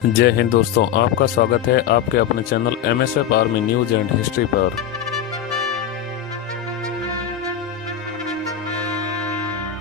जय हिंद दोस्तों, आपका स्वागत है आपके अपने channel MSF army news and history पर।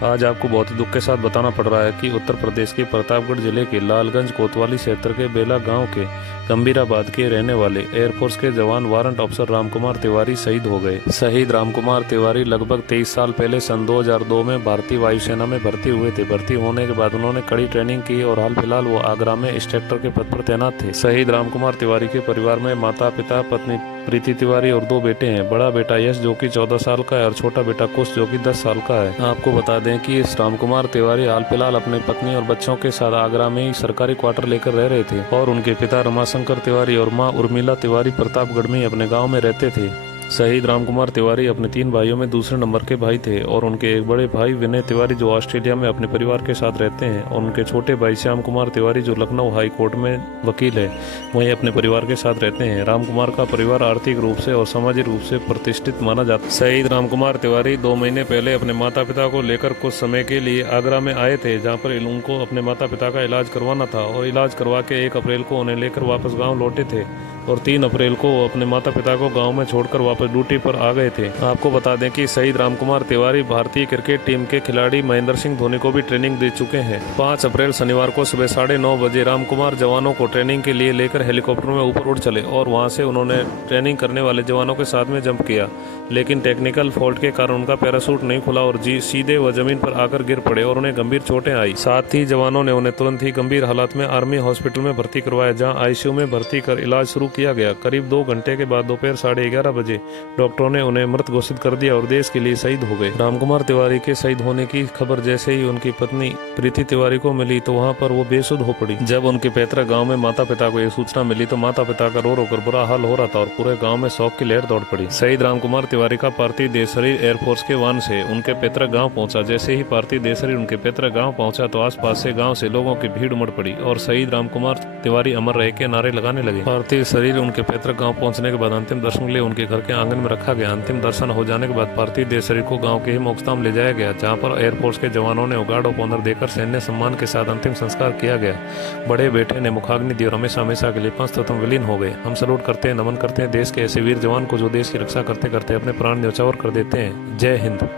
आज आपको बहुत ही दुख के साथ बताना पड़ रहा है कि उत्तर प्रदेश के प्रतापगढ़ जिले के लालगंज कोतवाली क्षेत्र के बेला गांव के गंभीराबाद के रहने वाले एयरफोर्स के जवान वारंट अफसर रामकुमार तिवारी शहीद हो गए। शहीद रामकुमार तिवारी लगभग 23 साल पहले सन 2002 में भारतीय वायुसेना में भर्ती हुए थे। भर्ती होने के बाद उन्होंने कड़ी ट्रेनिंग की और हाल फिलहाल वो आगरा में इंस्ट्रक्टर के पद पर तैनात थे। शहीद रामकुमार तिवारी के परिवार में माता पिता, पत्नी प्रीति तिवारी और 2 बेटे हैं। बड़ा बेटा यश जो कि 14 साल का है और छोटा बेटा कुश जो कि 10 साल का है। आपको बता दें कि इस रामकुमार तिवारी हाल फिलहाल अपनी पत्नी और बच्चों के साथ आगरा में ही सरकारी क्वार्टर लेकर रह रहे थे और उनके पिता रमाशंकर तिवारी और मां उर्मिला तिवारी प्रतापगढ़ में ही अपने गांव में रहते थे। शहीद रामकुमार तिवारी अपने 3 भाइयों में दूसरे नंबर के भाई थे और उनके एक बड़े भाई विनय तिवारी जो ऑस्ट्रेलिया में अपने परिवार के साथ रहते हैं और उनके छोटे भाई श्याम कुमार तिवारी जो लखनऊ हाई कोर्ट में वकील है, वहीं अपने परिवार के साथ रहते हैं। रामकुमार का परिवार आर्थिक रूप से और सामाजिक रूप से प्रतिष्ठित माना जाता है। शहीद रामकुमार तिवारी 2 महीने पहले अपने माता पिता को लेकर कुछ समय के लिए आगरा में आए थे, जहाँ पर उनको अपने माता पिता का इलाज करवाना था और इलाज करवा के 1 अप्रैल को उन्हें लेकर वापस गाँव लौटे थे और 3 अप्रैल को अपने माता पिता को गांव में छोड़कर वापस ड्यूटी पर आ गए थे। आपको बता दें कि शहीद रामकुमार तिवारी भारतीय क्रिकेट टीम के खिलाड़ी महेंद्र सिंह धोनी को भी ट्रेनिंग दे चुके हैं। 5 अप्रैल शनिवार को सुबह 9:30 बजे रामकुमार जवानों को ट्रेनिंग के लिए लेकर हेलीकॉप्टर में ऊपर उड़ चले और वहां से उन्होंने ट्रेनिंग करने वाले जवानों के साथ में जंप किया, लेकिन टेक्निकल फॉल्ट के कारण उनका पैराशूट नहीं खुला और सीधे वह जमीन पर आकर गिर पड़े और उन्हें गंभीर चोटें आई। साथ ही जवानों ने उन्हें तुरंत ही गंभीर हालात में आर्मी हॉस्पिटल में भर्ती करवाया, जहां आईसीयू में भर्ती कर इलाज शुरू किया गया। करीब 2 घंटे के बाद दोपहर 11:30 बजे डॉक्टरों ने उन्हें मृत घोषित कर दिया और देश के लिए शहीद हो गए। रामकुमार तिवारी के शहीद होने की खबर जैसे ही उनकी पत्नी प्रीति तिवारी को मिली तो वहां पर वो बेसुध हो पड़ी। जब उनके पैतृक गांव में माता पिता को यह सूचना मिली तो माता पिता का रो रो कर बुरा हाल हो रहा था और पूरे गांव में शोक की लहर दौड़ पड़ी। शहीद रामकुमार तिवारी का पार्थिव देह शरीर एयरफोर्स के वाहन से उनके पैतृक गांव पहुंचा। जैसे ही पार्थिव देह शरीर उनके पैतृक गांव पहुंचा तो आसपास से गांव से लोगों की भीड़ उमड़ पड़ी और शहीद रामकुमार तिवारी अमर रहे के नारे लगाने लगे। पार्थिव शरीर उनके पैतृक गांव पहुंचने के बाद अंतिम दर्शन के लिए उनके घर के आंगन में रखा गया। अंतिम दर्शन हो जाने के बाद पार्थिव देह शरीर को गांव के ही मोक्षधाम ले जाया गया, जहां पर एयरफोर्स के जवानों ने गार्ड ऑफ ऑनर देकर सैन्य सम्मान के साथ अंतिम संस्कार किया गया। बड़े बेटे ने मुखाग्नि दी और हमेशा हमेशा के लिए पंचतत्व में विलीन हो गए। हम सलूट करते हैं, नमन करते हैं देश के ऐसे वीर जवान को जो देश की रक्षा करते करते अपने प्राण न्यौछावर कर देते हैं। जय हिंद।